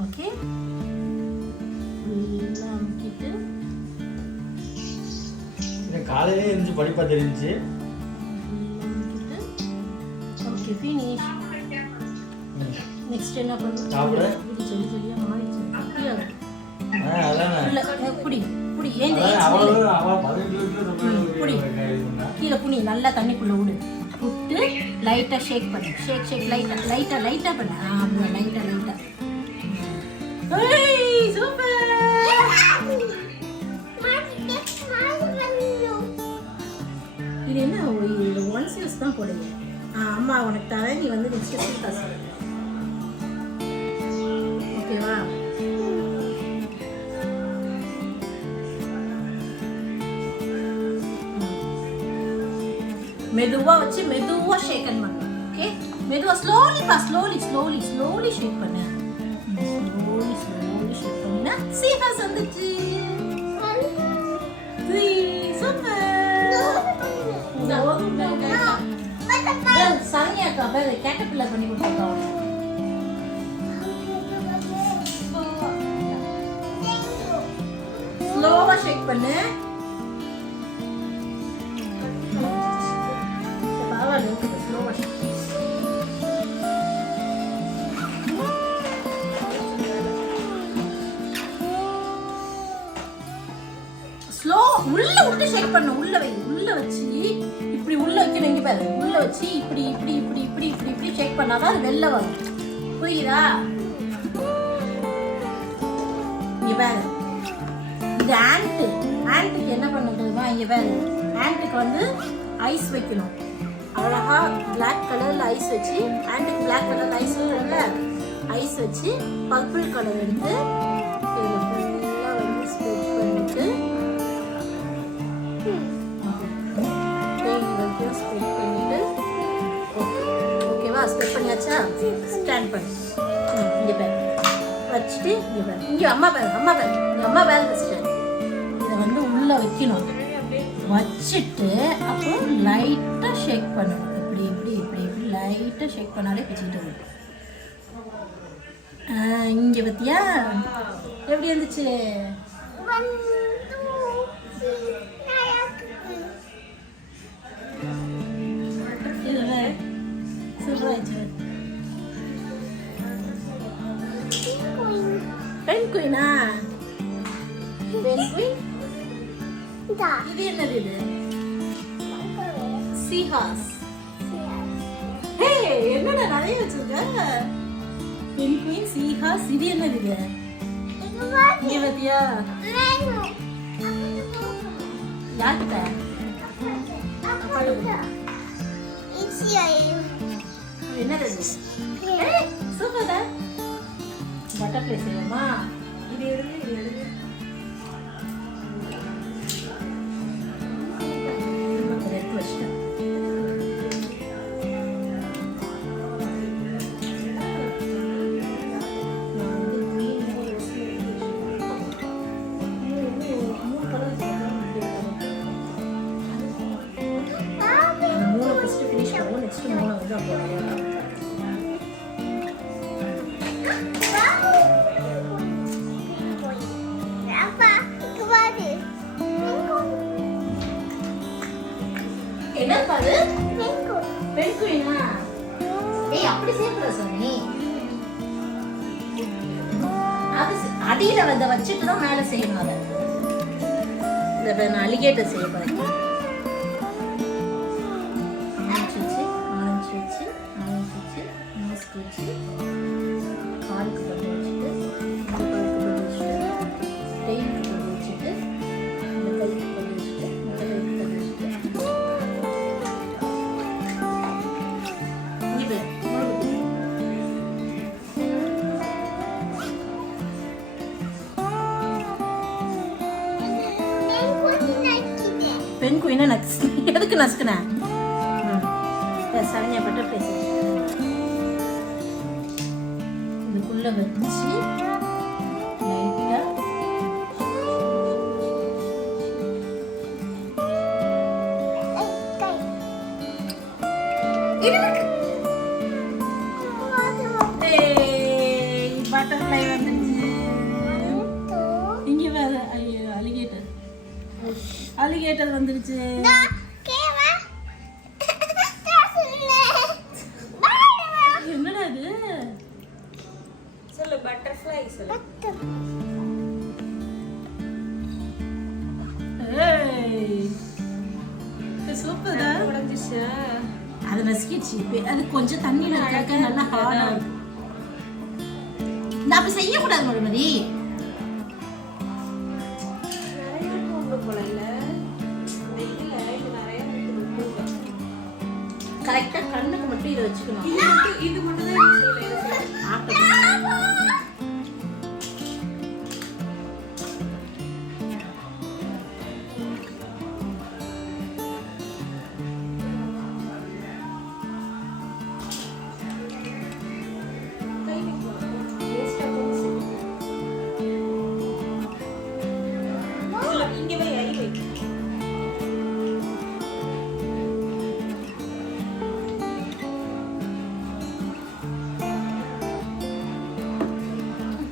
Okay எல்லாம் அமுக்கிட்டு காலையிலே இருந்து படிப்பா தெரிஞ்சு ஓகே ஃபினிஷ். நெக்ஸ்ட் என்ன பண்ணணும்? சாப்பிட இது சொல்லி சொல்லியா மாறிச்சு. அதான் இல்ல புடி புடி ஏன் அவ்வளவு அவ 15 லிட்டர் புடி கீழே புனி நல்லா தண்ணிக்குள்ள விடு. விட்டு லைட்டா ஷேக் பண்ணு. ஷேக் லைட்டா பண்ணு. லைட்டா ஏய் சூப்பர். இது என்ன இது ஒன்ஸ் யூஸ் தான் போடுங்க. அம்மா உனக்கு தரேன், நீ வந்து நெக்ஸ்ட் சீக்கா சார். ஓகேவா? மெதுவா வச்சு மெதுவா ஷேக் பண்ணு. ஓகே மெதுவா ஸ்லோலி ஷேக் பண்ணு. ஸ்லோலி ஷேக் பண்ணினா சீக்கா வந்துச்சு. சூப்பர். சரண்யாக்கா பேர் கேட்டபில்லர் பண்ணி கொடுத்துருக்கோம். ஸ்லோவா ஷேக் பண்ணு. ஸ்லோவா ஷேக் ஸ்லோ உள்ள விட்டு ஷேக் பண்ணு. உள்ள வச்சு இப்படி உள்ள வைக்கணும். இங்க பாரு உள்ள வச்சு இப்படி ஷேக் பண்ணாதான் அது வெளில வரும். புரியுதா? இங்க பாரு இது ஆண்ட்டுக்கு என்ன பண்ணுறதுமா? இங்க பாரு ஆண்ட்டுக்கு வந்து ஐஸ் வைக்கணும். அழகா பிளாக் கலர்ல ஐஸ் வச்சு ஆண்ட்டுக்கு பிளாக் கலர்ல ஐஸ் வைக்கல ஐஸ் வச்சு பர்பிள் கலர் எடுத்து இதில் ஃபுல்லாக வந்து ஸ்ப்ரெட் பண்ணிட்டு ஸ்ப்ரெட் பண்ணிட்டு ஓகேவா? ஸ்ப்ரெட் பண்ணியாச்சா? ஸ்டாண்ட் பண்ணு. இங்கே பேர் வச்சுட்டு இங்கே பேர் இங்கே அம்மா பேர் வச்சுட்டு இதை வந்து உள்ளே வைக்கணும். வச்சுட்டு அப்புறம் லைட்டாக ஷேக் பண்ணணும். இப்படி லைட்டாக ஷேக் பண்ணாலே வச்சுக்கிட்டு வரும். இங்கே பார்த்தியா எப்படி இருந்துச்சு? பென்குயினா? பென்குயின் இது என்னது? இது சீஹாஸ். ஹே என்னடா நிறைய வச்சிருக்க. பென்குயின் சீஹாஸ். இது என்னது? இது இங்க பாத்தியா? யார்கிட்ட? என்னது? சூப்பர்டா. பட்டர்ஃப்ளை செய்வோமா? இது எடுங்க. என்ன பாரு? பென்குயினா? ஏய் அப்படி சேப்ல சொன்னே. அது அடியில வந்து வச்சிட்டு தான் மேல செய்யணும். அத இந்த நான் அலிகேட்டர் செய்ய போறேன். ஆரஞ்சு வச்சு நோஸ்க்கு வச்சு காலுக்கு பண்ணி வச்சுட்டு இந்த காலுக்கு பண்ணி வச்சுட்டு டெய்லுக்கு பண்ணி வச்சுட்டு இந்த கைக்கு பண்ணி வச்சுட்டு இந்த கைக்கு பண்ணி வச்சுட்டு பென்குயினை எதுக்கு நசுக்குனேன்? சரண்யா பட்டர்ஃப்ளை இதுக்குள்ள வச்சு லைட்டா பட்டர்ஃப்ளை பட்டர்ஃப்ளை வந்துருச்சு. இங்க பாரு, ஐயோ அலிகேட்டர். அலிகேட்டர் வந்துருச்சு. என்னடா இது? சொல்லு பட்டர்ஃப்ளை சொல்லு. ஏய் சூப்பரா உடைஞ்சிச்சா? அது நசுக்கிடுச்சு. அது கொஞ்சம் தண்ணியில இருக்க நல்லா ஹார்டா இருக்கு. நான் அப்படி செய்யக்கூடாது மறுபடி. நிறைய போங்க போல இல்ல இந்த இதுல இது நிறைய போங்க. கரெக்டா கண்ணுக்கு மட்டும் இதை வச்சுக்கணும். இது மட்டும்